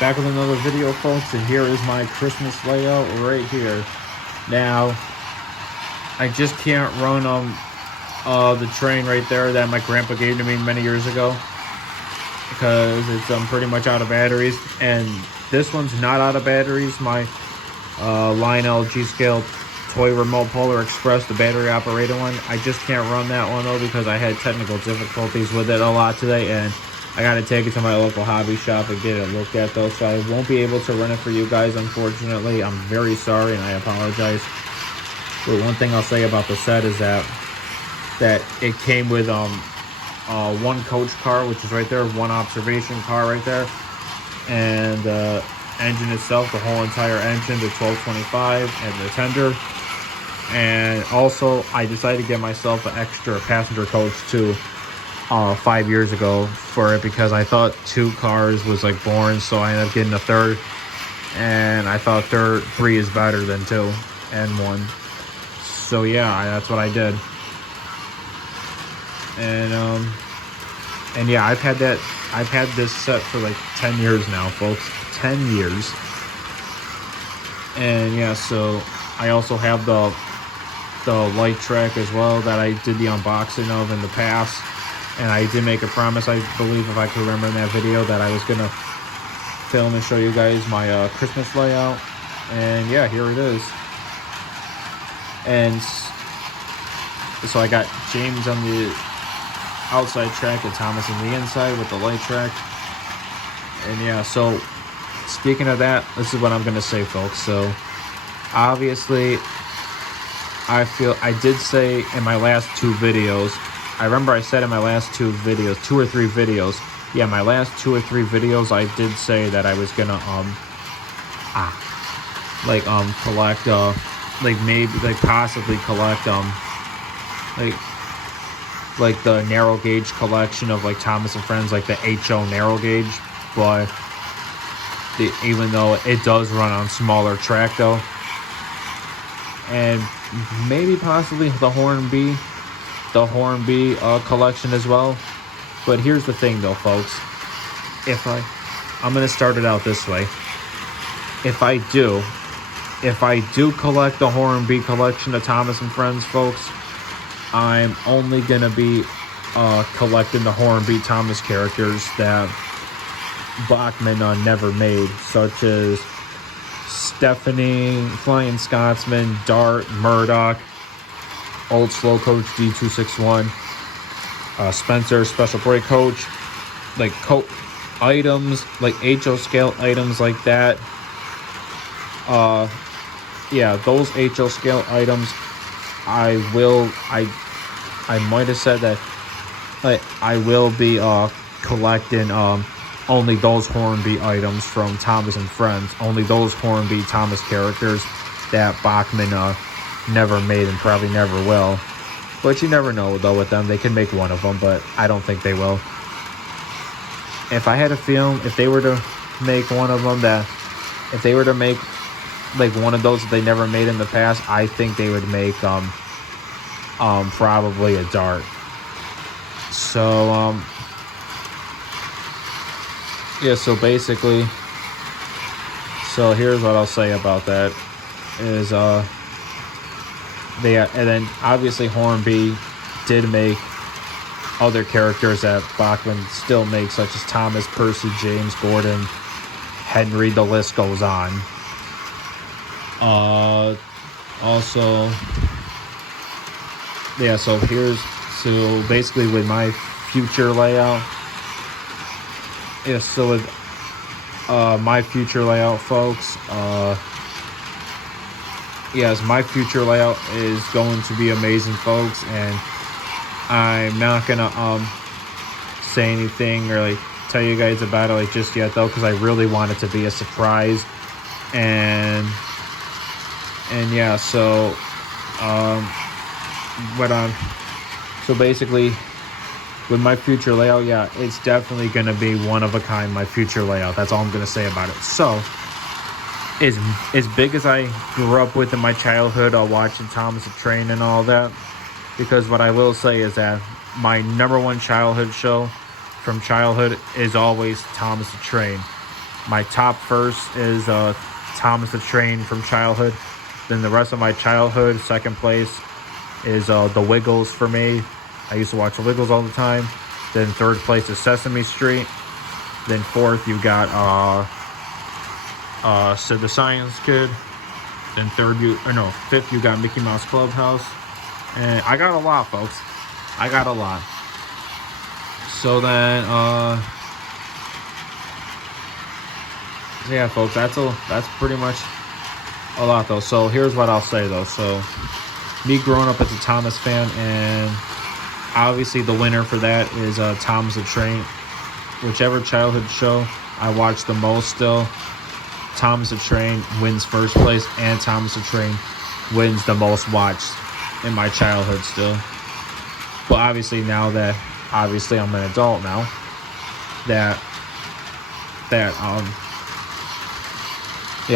Back with another video, folks, and here is my Christmas layout right here. Now, I just can't run the train right there that my grandpa gave to me many years ago because it's pretty much out of batteries, and this one's not out of batteries. My Lionel G-Scale toy remote Polar Express, the battery operated one, I just can't run that one though because I had technical difficulties with it a lot today, and I gotta take it to my local hobby shop and get it looked at though, so I won't be able to run it for you guys, unfortunately. I'm very sorry and I apologize. But one thing I'll say about the set is that it came with one coach car, which is right there, one observation car right there, and the engine itself, the whole entire engine, the 1225 and the tender. And also I decided to get myself an extra passenger coach too 5 years ago for it because I thought two cars was like boring, so I ended up getting a third, and I thought three is better than two and one. So yeah, that's what I did. And yeah, I've had this set for like 10 years now, folks. 10 years. And yeah, so I also have the light track as well that I did the unboxing of in the past. And I did make a promise, I believe, if I can remember in that video, that I was gonna film and show you guys my Christmas layout. And yeah, here it is. And so I got James on the outside track and Thomas on the inside with the light track. And yeah, so speaking of that, this is what I'm gonna say, folks. So obviously I did say in my last two videos, I remember I said in my last two or three videos, yeah, my last two or three videos, I did say that I was gonna collect possibly collect like the narrow gauge collection of like Thomas and Friends, like the HO narrow gauge, but even though it does run on smaller track though, and maybe possibly the Hornby collection as well. But here's the thing though, folks, I'm gonna start it out this way. If I do collect the Hornby collection of Thomas and Friends, folks, I'm only gonna be collecting the Hornby Thomas characters that Bachmann never made, such as Stephanie, Flying Scotsman, Dart, Murdoch, Old Slow Coach D261, Spencer, Special Break Coach, like items, like HO scale items like that. Yeah, those HO scale items, I might have said that I will be collecting only those Hornby items from Thomas and Friends, only those Hornby Thomas characters that Bachmann never made and probably never will. But you never know though with them. They can make one of them, but I don't think they will. If I had a feeling, if they were to make one of them, if they were to make like one of those that they never made in the past, I think they would make probably a Dart. So yeah, so basically, so here's what I'll say about that is and then obviously Hornby did make other characters that Bachmann still makes, such as Thomas, Percy, James, Gordon, Henry, the list goes on. Also, yeah, so basically with my future layout, yeah, so with my future layout, folks, yes, my future layout is going to be amazing, folks, and I'm not gonna say anything or like tell you guys about it like just yet though, because I really want it to be a surprise. And yeah, so so basically with my future layout, yeah, it's definitely gonna be one of a kind, my future layout. That's all I'm gonna say about it. So as big as I grew up with in my childhood, watching Thomas the Train and all that, because what I will say is that my number one childhood show from childhood is always Thomas the Train. my top first is Thomas the Train from childhood. Then the rest of my childhood, second place is The Wiggles for me. I used to watch The Wiggles all the time. Then third place is Sesame Street. Then fourth, you got Sid the Science Kid. Then fifth, you got Mickey Mouse Clubhouse. And I got a lot, folks. I got a lot. So then, yeah, folks, that's pretty much a lot, though. So here's what I'll say, though. So me growing up as a Thomas fan, and obviously the winner for that is Thomas the Train. Whichever childhood show I watched the most still, Thomas the Train wins first place, and Thomas the Train wins the most watched in my childhood still. But obviously now that I'm an adult now,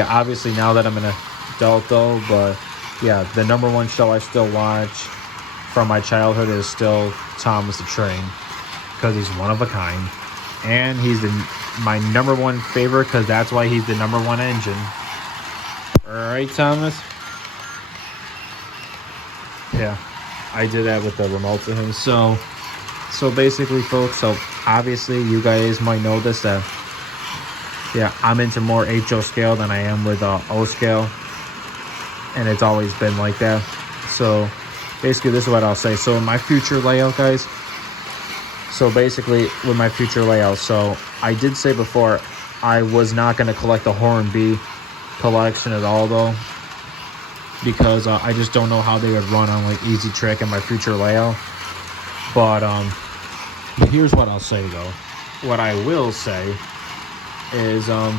obviously now that I'm an adult though, but yeah, the number one show I still watch from my childhood is still Thomas the Train, because he's one of a kind, and he's my number one favorite because that's why he's the number one engine. All right, Thomas? Yeah, I did that with the remote to him. So basically, folks, so obviously you guys might know this, that yeah, I'm into more HO scale than I am with O scale, and it's always been like that. So basically this is what I'll say. So in my future layout, guys, so basically with my future layout, so I did say before I was not going to collect the Hornby collection at all though, because I just don't know how they would run on like Easy Trick in my future layout. But here's what I'll say though. What I will say is that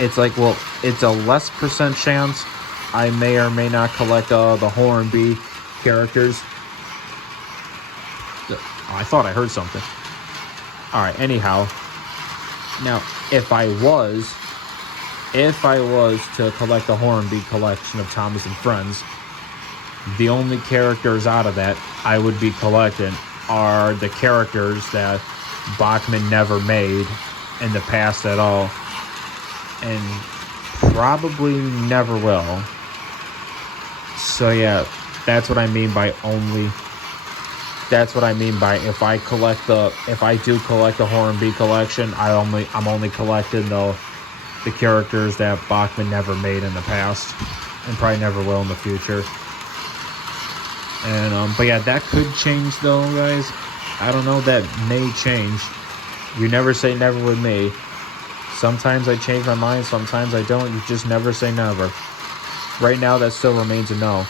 it's like, well, it's a less percent chance I may or may not collect the Hornby characters. I thought I heard something. Alright, anyhow. Now, if I was to collect the Hornby collection of Thomas and Friends, the only characters out of that I would be collecting are the characters that Bachman never made in the past at all, and probably never will. So yeah, that's what I mean by only. That's what I mean by if I do collect the Hornby collection, I'm only collecting the characters that Bachman never made in the past, and probably never will in the future. And but yeah, that could change though, guys. I don't know, that may change. You never say never with me. Sometimes I change my mind, sometimes I don't. You just never say never. Right now, that still remains a no.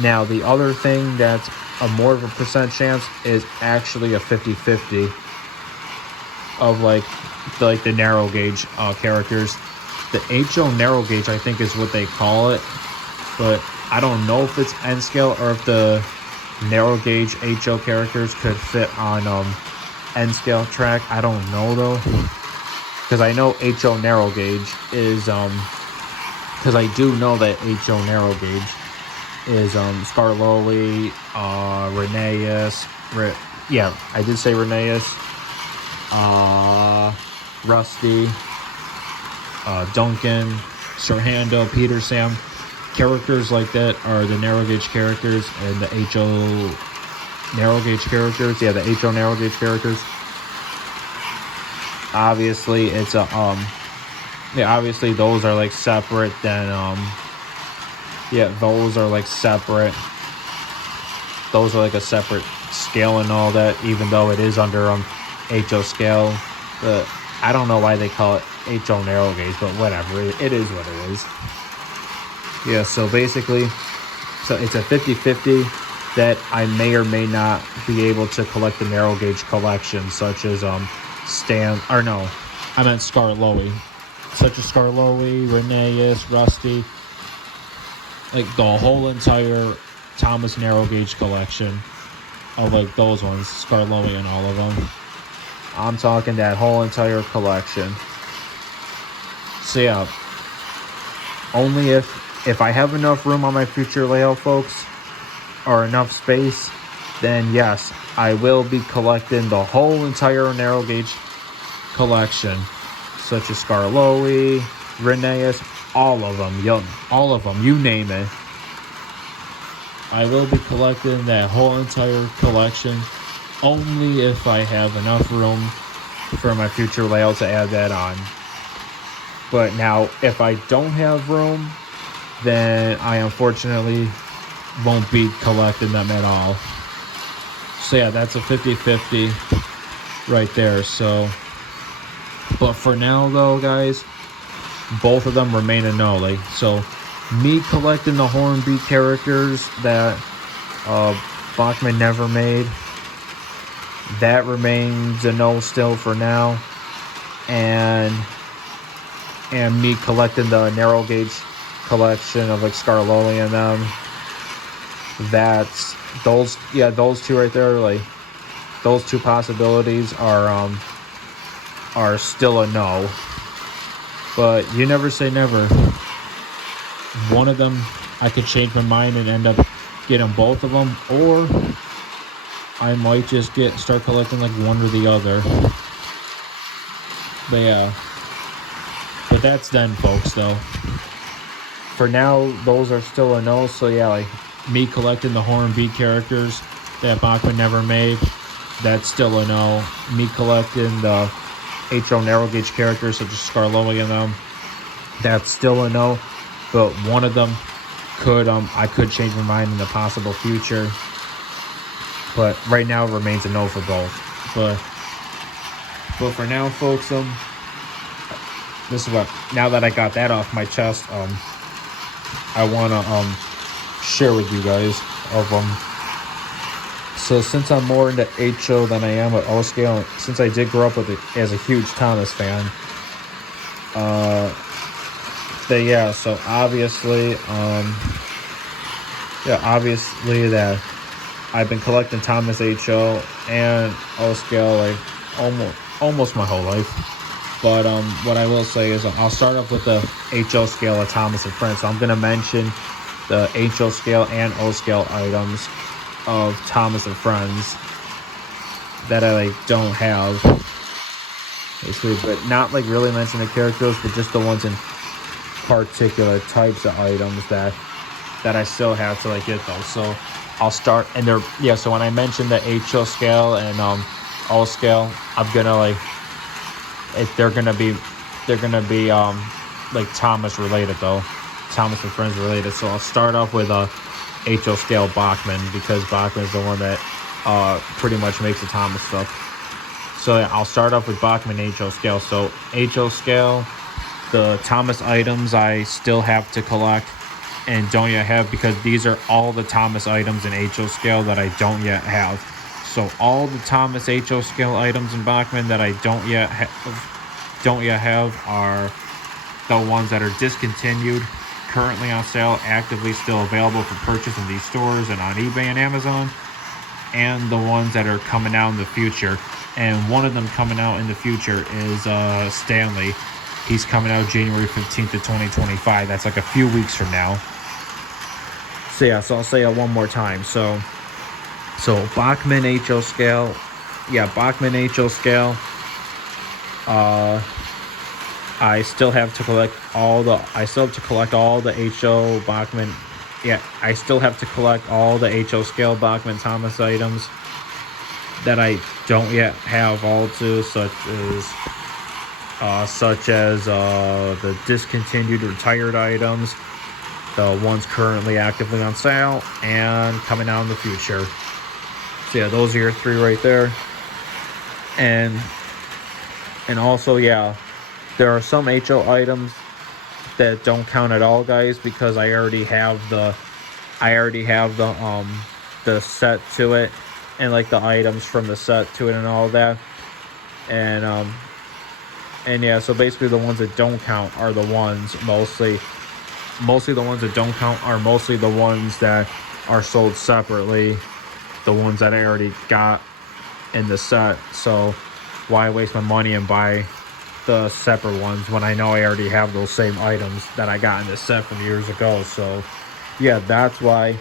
Now, the other thing that's a more of a percent chance is actually a 50-50 of like the narrow gauge characters. The HO narrow gauge, I think, is what they call it, but I don't know if it's N scale or if the narrow gauge HO characters could fit on N scale track. I don't know though, because I know HO narrow gauge is because I do know that HO narrow gauge is Skarloey, Rheneas, yeah, I did say Rheneas, Rusty, Duncan, Sirhando, Peter Sam. Characters like that are the narrow gauge characters, and the HO narrow gauge characters. Yeah, the HO narrow gauge characters. Obviously, it's a obviously those are like separate than those are like separate. Those are like a separate scale and all that, even though it is under HO scale. But I don't know why they call it HO narrow gauge, but whatever. It is what it is. Yeah, so basically, it's a 50-50 that I may or may not be able to collect the narrow gauge collection, such as Skarloey. Such as Skarloey, Rheneas, Rusty. Like the whole entire Thomas narrow gauge collection of like those ones, Skarloey and all of them. I'm talking that whole entire collection. So yeah, only if I have enough room on my future layout, folks, or enough space, then yes, I will be collecting the whole entire narrow gauge collection, such as Skarloey, Rheneas, all of them, you name it. I will be collecting that whole entire collection only if I have enough room for my future layout to add that on. But now, if I don't have room, then I unfortunately won't be collecting them at all. So yeah, that's a 50-50 right there. So, but for now though, guys, both of them remain a no. Like, so me collecting the Hornbeak characters that Bachman never made, that remains a no still for now. And me collecting the narrow gauge collection of like Skarloey and them, that's those two right there, like those two possibilities are still a no. But you never say never. One of them I could change my mind and end up getting both of them, or I might just start collecting like one or the other. But yeah, but that's then, folks, though. For now, those are still a no. So yeah, like me collecting the Hornbeak characters that Bachman never made, that's still a no. Me collecting the HO narrow gauge characters such as Skarloey and them, that's still a no. But one of them I could change my mind in the possible future. But right now it remains a no for both. But for now, folks, this is what, now that I got that off my chest, I wanna share with you guys of So since I'm more into HO than I am with O scale, since I did grow up with it as a huge Thomas fan, so obviously that I've been collecting Thomas HO and O scale like almost my whole life. But what I will say is I'll start off with the HO scale of Thomas and Friends. So I'm gonna mention the HO scale and O scale items of Thomas and Friends that I like don't have, basically, but not like really mention the characters, but just the ones in particular types of items that I still have to like get those. So I'll start, and so when I mention the HO scale and O scale, I'm gonna like they're gonna be like Thomas related though, Thomas and Friends related. So I'll start off with HO scale Bachman, because Bachman is the one that pretty much makes the Thomas stuff. So yeah, I'll start off with Bachman HO scale. So HO scale, the Thomas items I still have to collect and don't yet have, because these are all the Thomas items in HO scale that I don't yet have. So all the Thomas HO scale items in Bachman that I don't yet have are the ones that are discontinued, currently on sale, actively still available for purchase in these stores and on eBay and Amazon, and the ones that are coming out in the future. And one of them coming out in the future is Stanley. He's coming out January 15th of 2025. That's like a few weeks from now. So yeah, so I'll say it one more time. So Bachman HO scale. Yeah, Bachman HO scale. I still have to collect all the HO Bachman. Yeah, I still have to collect all the HO scale Bachman Thomas items that I don't yet have all to, such as the discontinued retired items, the ones currently actively on sale and coming out in the future. So yeah, those are your three right there. And also, yeah, there are some HO items that don't count at all, guys, because I already have the set to it, and like the items from the set to it and all that. And yeah, so basically the ones that don't count are the ones mostly the ones that don't count are mostly the ones that are sold separately, the ones that I already got in the set. So why waste my money and buy the separate ones when I know I already have those same items that I got in the set from years ago? So yeah, that's why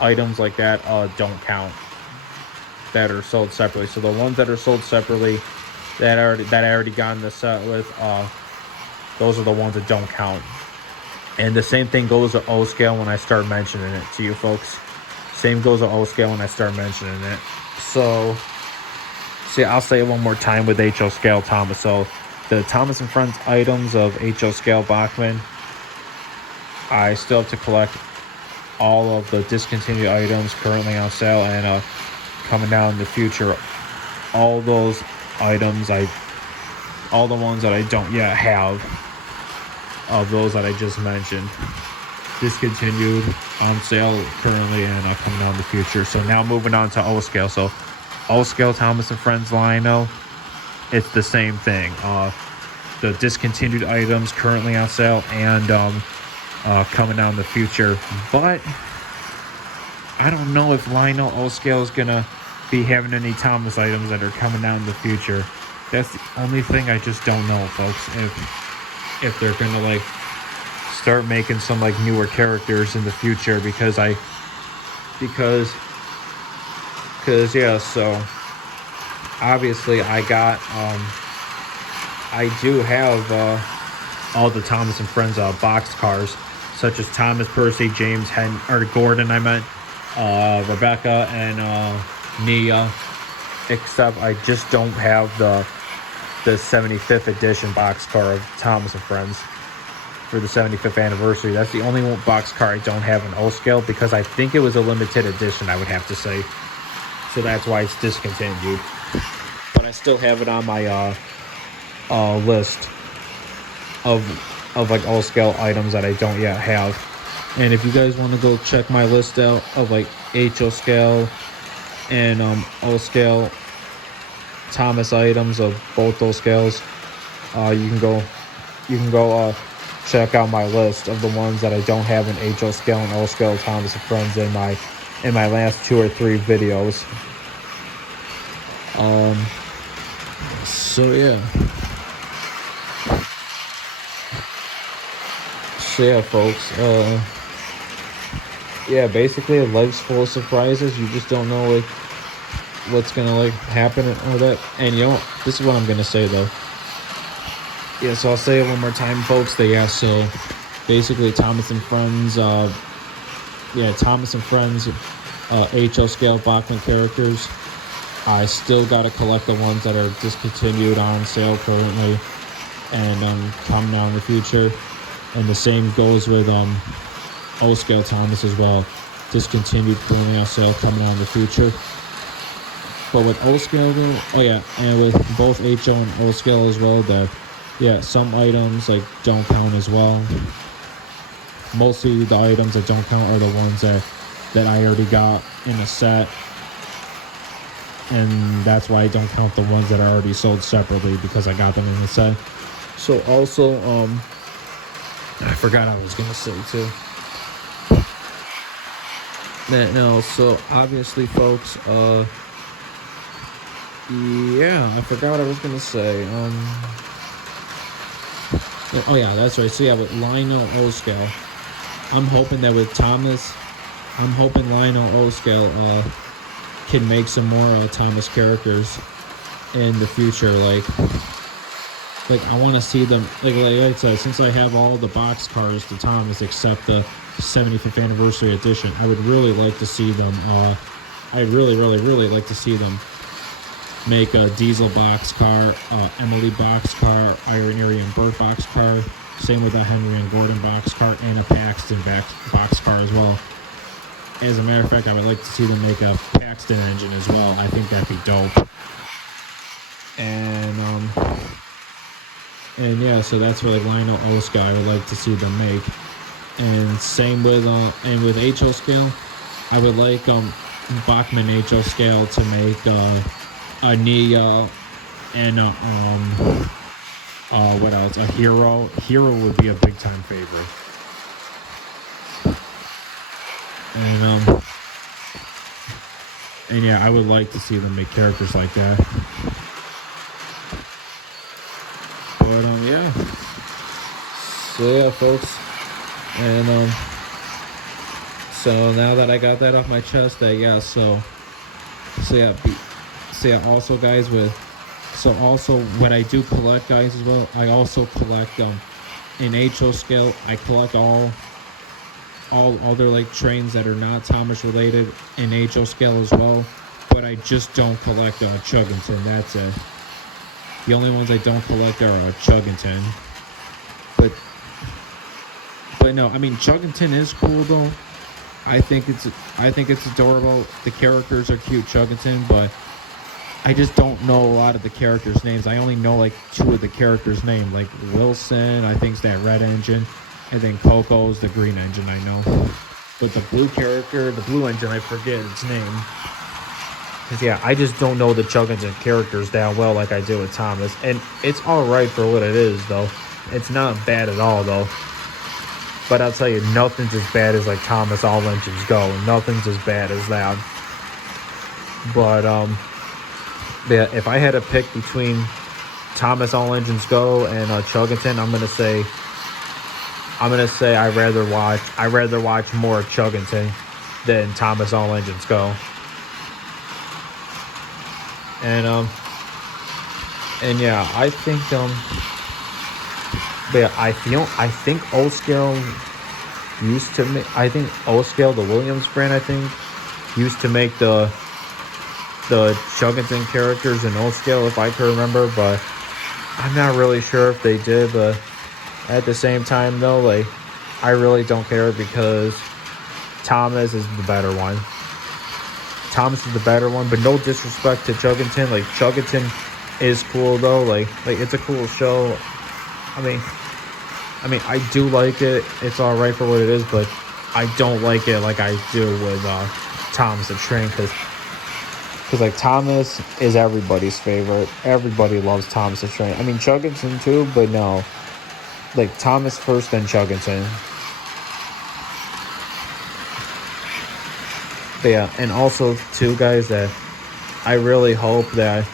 items like that don't count, that are sold separately. So the ones that are sold separately that I already got in the set with. Those are the ones that don't count. And the same thing goes to O scale when I start mentioning it to you folks. Same goes to O scale when I start mentioning it. So, see, I'll say it one more time with HO scale Thomas. So, the Thomas and Friends items of HO scale Bachmann, I still have to collect all of the discontinued items currently on sale and coming down in the future. All those items, all the ones that I don't yet have, of those that I just mentioned, discontinued, on sale currently, and coming down in the future. So now moving on to O scale. So O scale Thomas and Friends Lino, it's the same thing. The discontinued items currently on sale and coming down in the future. But I don't know if Lino O scale is gonna be having any Thomas items that are coming down in the future. That's the only thing I just don't know, folks. If they're gonna like start making some like newer characters in the future, because yeah. So obviously I do have all the Thomas and Friends box cars, such as Thomas, Percy, James, Gordon, I meant, Rebecca, and Nia. Except I just don't have the 75th edition box car of Thomas and Friends for the 75th anniversary. That's the only box car I don't have in O scale, because I think it was a limited edition, I would have to say. So that's why it's discontinued. But I still have it on my list of like O scale items that I don't yet have. And if you guys want to go check my list out of like HO scale and O scale Thomas items of both those scales, you can go check out my list of the ones that I don't have in HO scale and O scale Thomas and Friends in my last 2 or 3 videos. So yeah, folks. Yeah, basically life's full of surprises. You just don't know like what's gonna like happen and all that. And you know, this is what I'm gonna say though. Yeah, so I'll say it one more time, folks. So basically Thomas and Friends, Thomas and Friends, HO scale Bachmann characters. I still gotta collect the ones that are discontinued on sale currently and coming out in the future. And the same goes with O scale Thomas as well. Discontinued currently on sale, coming out in the future. But with O scale though, and with both HO and O scale as well, some items like don't count as well. Mostly the items that don't count are the ones that I already got in a set. And that's why I don't count the ones that are already sold separately, because I got them in the set. So also, I forgot I was gonna say too. So obviously, folks, I forgot what I was gonna say. That's right. So yeah, with Lino O scale, I'm hoping that with Thomas, Lino O scale can make some more Thomas characters in the future. Like I want to see them. Like I said, since I have all the box cars to Thomas except the 75th anniversary edition, I would really like to see them. I'd really like to see them make a Diesel box car, Emily box car, Iron and Burt box car. Same with a Henry and Gordon box car and a Paxton box car as well. As a matter of fact, I would like to see them make a Paxton engine as well. I think that'd be dope. And yeah, so that's what Lino O scale I would like to see them make. And same with HO scale, I would like Bachmann HO scale to make a Nia and what else? A Hero. Hero would be a big time favorite. And yeah, I would like to see them make characters like that. But so yeah, folks. And so now that I got that off my chest, also guys, with So also what I do collect, guys, as well, I also collect in HO scale. I collect all other like trains that are not Thomas related in HO scale as well. But I just don't collect Chuggington. That's it. The only ones I don't collect are Chuggington. But no, I mean Chuggington is cool though. I think it's adorable. The characters are cute, Chuggington, but I just don't know a lot of the characters' names. I only know like 2 of the characters' names, like Wilson, I think, is that red engine, and then Coco's the green engine. I know, but the blue character, the blue engine, I forget its name. Cause yeah, I just don't know the Chuggington characters that well like I do with Thomas, and it's all right for what it is though. It's not bad at all though. But I'll tell you, nothing's as bad as like Thomas All Engines Go. Nothing's as bad as that. But yeah, if I had to pick between Thomas All Engines Go and Chuggington, I'm gonna say I'd rather watch more Chuggington than Thomas All Engines Go. And yeah, I think but yeah, I think O-Scale used to make, I think O-Scale, the Williams brand, I think, used to make the Chuggington characters in O-Scale, if I can remember, but I'm not really sure if they did. But at the same time though, like, I really don't care because Thomas is the better one. Thomas is the better one, but no disrespect to Chuggington. Like, Chuggington is cool though. Like it's a cool show. I mean, I do like it. It's all right for what it is, but I don't like it like I do with Thomas the Train, because like Thomas is everybody's favorite. Everybody loves Thomas the Train. I mean, Chuggington too, but no, like Thomas first, then Chuggington. But yeah, and also too, guys, that I really hope that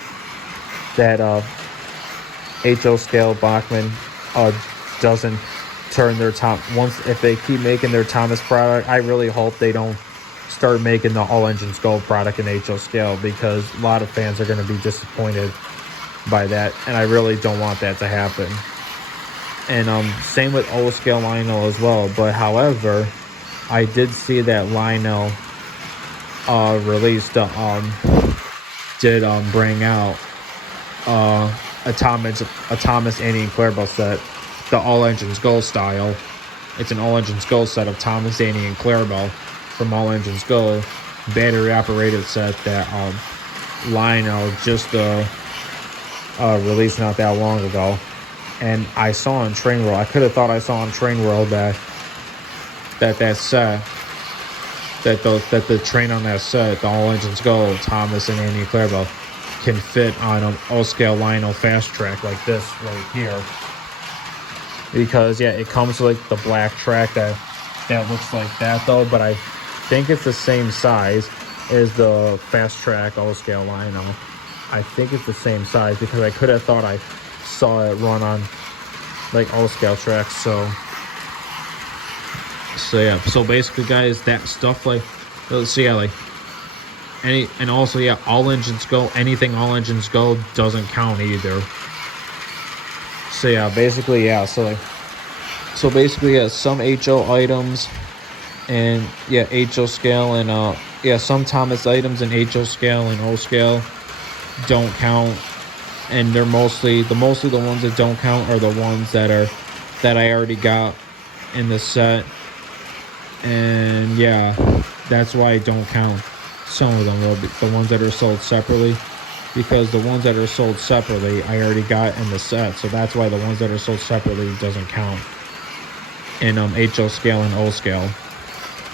HO Scale Bachmann doesn't turn their if they keep making their Thomas product, I really hope they don't start making the All Engines Go product in HO Scale, because a lot of fans are going to be disappointed by that, and I really don't want that to happen. And same with O Scale Lionel as well. But however, I did see that Lionel released did bring out a Thomas Annie and Clarabelle set, the All Engines Go style. It's an All Engines Go set of Thomas, Annie, and Clarabelle from All Engines Go, battery operated set that Lionel just released not that long ago. And I saw on Train World, I could have thought I saw on Train World that set, that the train on that set, the All Engines Go, Thomas and Annie and Clarabelle, can fit on an O-Scale Lionel Fast Track like this right here. Because yeah, it comes with like the black track that looks like that though, but I think it's the same size as the Fast Track O-Scale Lionel. I think it's the same size, because I could have thought I saw it run on like O-Scale tracks. So yeah, so basically guys, that stuff, like, so yeah, like and also yeah, All Engines Go, anything All Engines Go doesn't count either. So yeah, basically yeah, so basically yeah, some HO items and yeah, HO Scale and yeah, some Thomas items in HO Scale and O Scale don't count, and they're mostly the ones that don't count are the ones that I already got in the set. And yeah, that's why I don't count some of them, the ones that are sold separately, because the ones that are sold separately I already got in the set, so that's why the ones that are sold separately doesn't count in HO Scale and O Scale.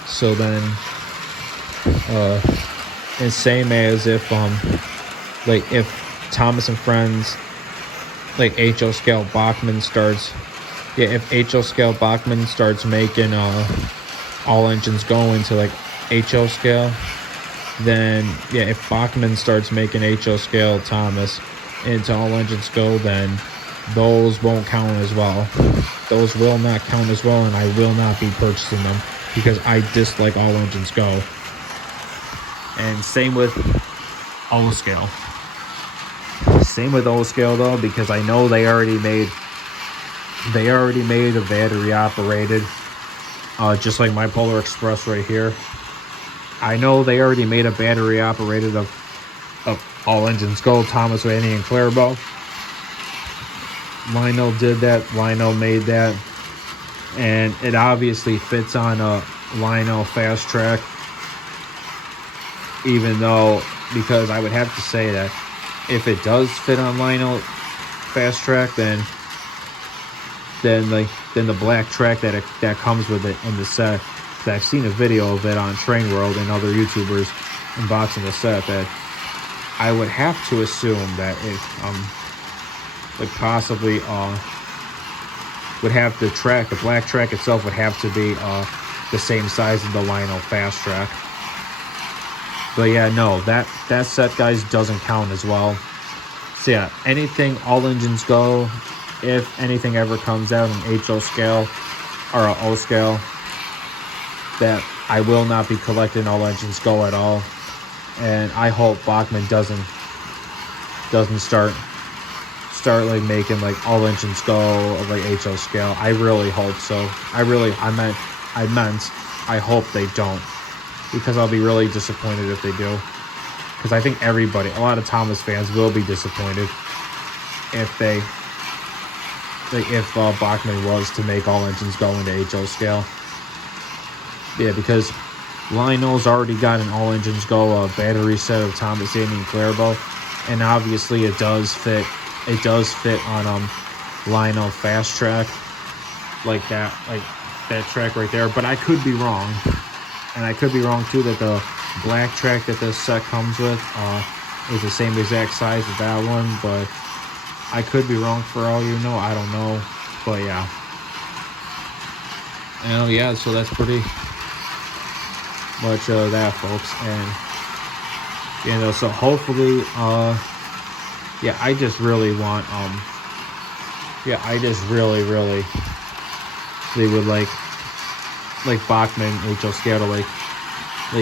So then and same as if like if Thomas and Friends, like HO Scale Bachmann starts, yeah, if HO Scale Bachmann starts making All Engines Go into like HO Scale, then yeah, if Bachmann starts making HO Scale Thomas into All Engines Go, then those won't count as well. Those will not count as well, and I will not be purchasing them because I dislike All Engines Go. And same with O Scale. Same with O-Scale though, because I know they already made a battery operated, just like my Polar Express right here. I know they already made a battery operated of All Engines Go, Thomas Vanny and Clairbo. Lionel did that. Lionel made that, and it obviously fits on a Lionel Fast Track. Even though, because I would have to say that if it does fit on Lionel Fast Track, then the black track that comes with it in the set. I've seen a video of it on Train World and other YouTubers unboxing the set, that I would have to assume that it would possibly would have the black track itself would have to be the same size as the Lionel Fast Track. But yeah, no, that set, guys, doesn't count as well. So yeah, anything All Engines Go, if anything ever comes out in HO scale or O scale, that I will not be collecting All Engines Go at all. And I hope Bachmann doesn't start like making like All Engines Go of like HO scale. I really hope so. I hope they don't, because I'll be really disappointed if they do. Because I think a lot of Thomas fans will be disappointed if Bachmann was to make All Engines Go into HO scale. Yeah, because Lionel's already got an All Engines Go battery set of Thomas Vanny and Clairbo, and obviously it does fit. It does fit on Lionel Fast Track, like that track right there. But I could be wrong, and I could be wrong too, that the black track that this set comes with is the same exact size as that one. But I could be wrong, for all you know. I don't know, but yeah. And yeah, so that's pretty much that, folks. And so hopefully yeah, I just really want I just really they would like Bachmann HO scale to like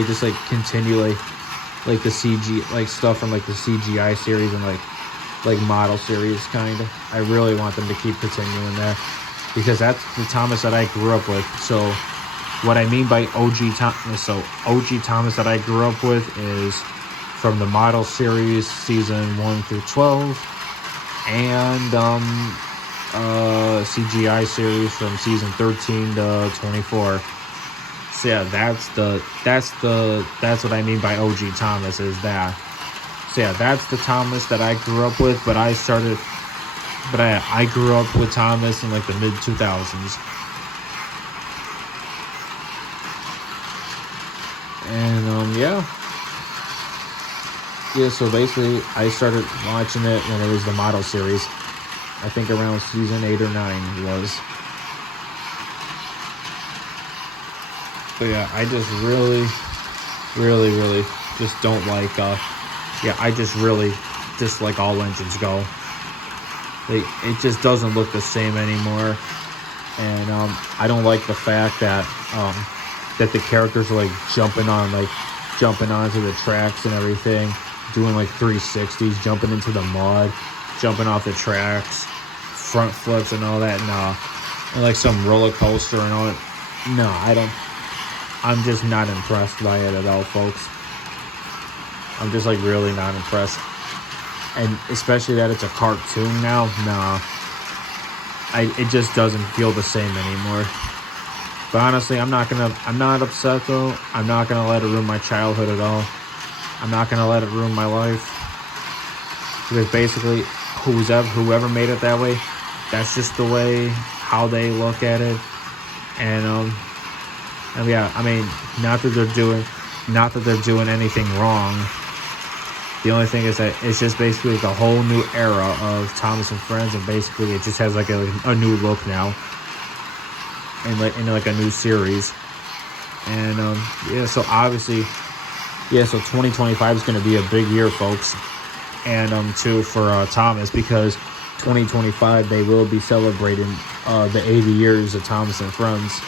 just like continue like the CG like stuff from like the CGI series and like model series kind of. I really want them to keep continuing that, because that's the Thomas that I grew up with. So what I mean by OG Thomas that I grew up with is from the model series season 1 through 12, and CGI series from season 13 to 24. So yeah, that's what I mean by OG Thomas, is that. So yeah, that's the Thomas that I grew up with, but I grew up with Thomas in like the mid 2000s. And yeah, so basically I started watching it when it was the model series. I think around season 8 or 9 it was. But yeah, I just really just don't like I just really dislike All Engines Go. It just doesn't look the same anymore. And I don't like the fact that that the characters are like jumping onto the tracks and everything, doing like 360s, jumping into the mud, jumping off the tracks, front flips and all that. And like some roller coaster and all that. No, I'm just not impressed by it at all, folks. I'm just like really not impressed. And especially that it's a cartoon now. It just doesn't feel the same anymore. But honestly, I'm not upset though. I'm not gonna let it ruin my childhood at all. I'm not gonna let it ruin my life. Because basically, whoever made it that way, that's just the way how they look at it. And yeah, I mean, not that they're doing anything wrong. The only thing is that it's just basically like a whole new era of Thomas and Friends, and basically it just has like a new look now, and like in like a new series. And so obviously, so 2025 is going to be a big year, folks, and too for Thomas, because 2025 they will be celebrating the 80 years of Thomas and Friends.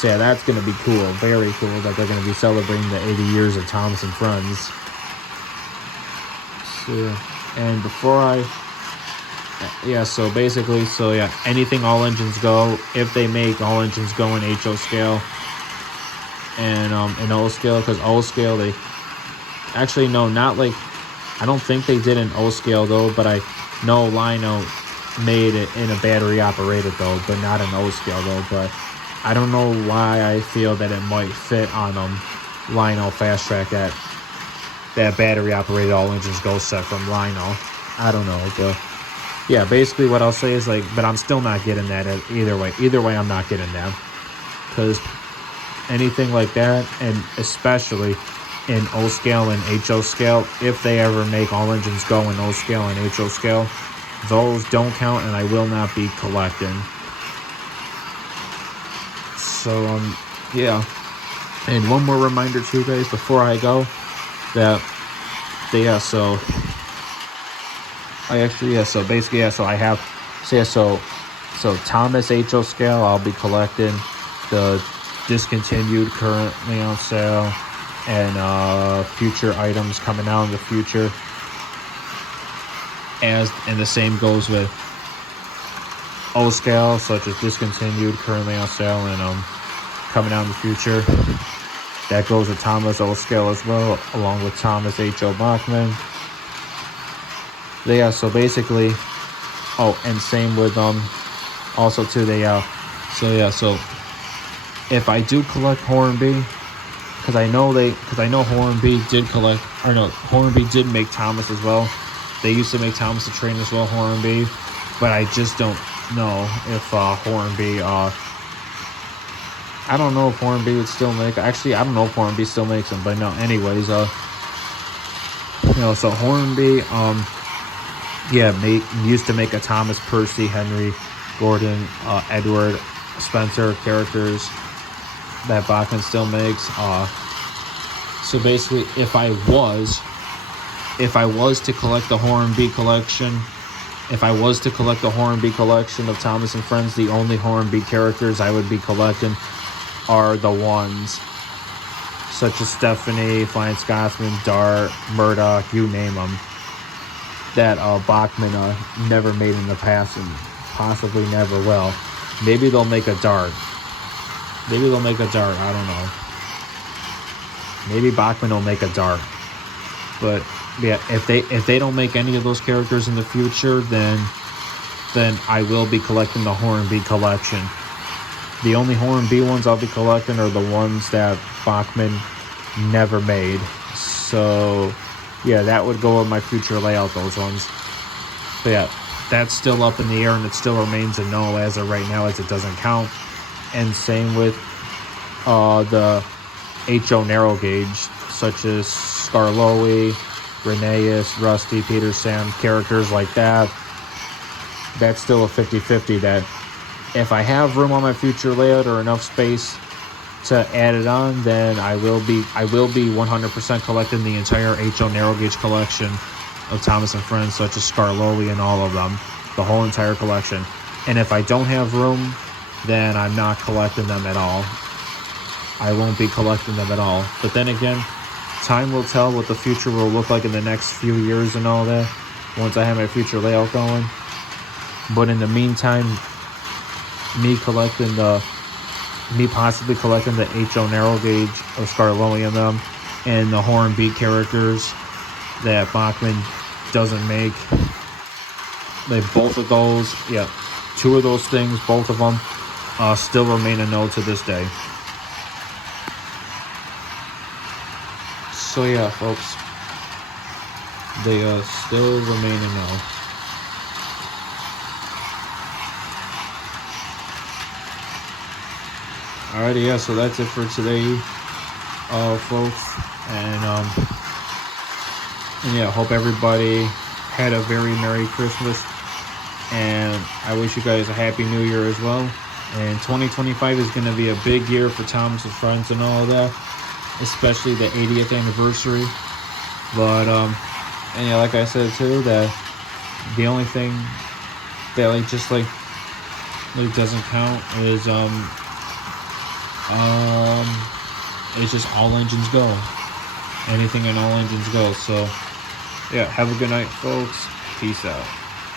So yeah, that's going to be cool, very cool that they're going to be celebrating the 80 years of Thomas and Friends. So, And before so basically, anything all engines go, if they make all engines go in HO scale and in O scale, because O scale, they actually, no, not like, I don't think they did an O scale though, but I know Lino made it in a battery operated though, but not an O scale though. But I don't know why I feel that it might fit on Lino Fast Track, that battery operated all engines go set from Lino. I don't know, but yeah, basically what I'll say is like, but I'm still not getting that either way. Either way, I'm not getting that, because anything like that, and especially in O scale and HO scale, if they ever make all engines go in O scale and HO scale, those don't count, and I will not be collecting. So yeah. And one more reminder to you guys before I go, that so I actually so basically so I have so Thomas HO scale, I'll be collecting the discontinued, currently on sale, and future items coming out in the future. And the same goes with O scale, such as discontinued, currently on sale, and coming out in the future. That goes with Thomas O scale as well, along with Thomas H.O. Bachman. So basically, and same with also too, so if I do collect Hornby, because I know Hornby did collect, or no, Hornby did make Thomas as well. They used to make Thomas the Train as well, Hornby, but I just don't know if Hornby, I don't know if Hornby would still make, actually, I don't know if Hornby still makes them, but no, anyways, so Hornby, used to make a Thomas, Percy, Henry, Gordon, Edward, Spencer characters that Bachman still makes. So basically, if I was to collect the Hornby collection, of Thomas and Friends, the only Hornby characters I would be collecting are the ones such as Stephanie, Flying Scotsman, Dart, Murdoch, you name them, that Bachman never made in the past and possibly never will. Maybe they'll make a Dart. I don't know. Maybe Bachman will make a Dart. But yeah, if they don't make any of those characters in the future, then I will be collecting the Hornby collection. The only Hornby ones I'll be collecting are the ones that Bachman never made. So yeah, that would go with my future layout, those ones. But yeah, that's still up in the air, and it still remains a no as of right now, as it doesn't count. And same with the HO narrow gauge, such as Skarloey, Rheneas, Rusty, Peter Sam, characters like that. That's still a 50-50 that if I have room on my future layout or enough space to add it on, then I will be 100% collecting the entire HO narrow gauge collection of Thomas and Friends, such as Skarloey and all of them, the whole entire collection. And if I don't have room, then I'm not collecting them at all. I won't be collecting them at all. But then again, time will tell what the future will look like in the next few years and all that, once I have my future layout going. But in the meantime, me possibly collecting the HO narrow gauge of Skarloey and them, and the Hornby characters that Bachman doesn't make. Both of those, two of those things, both of them, still remain a no to this day. So yeah, folks, they still remain a no. Alrighty, so that's it for today, folks, and hope everybody had a very Merry Christmas, and I wish you guys a Happy New Year as well. And 2025 is going to be a big year for Thomas and Friends and all of that, especially the 80th anniversary. But like I said too, that the only thing that doesn't count is it's just all engines go. Anything and all engines go. So yeah, have a good night, folks. Peace out.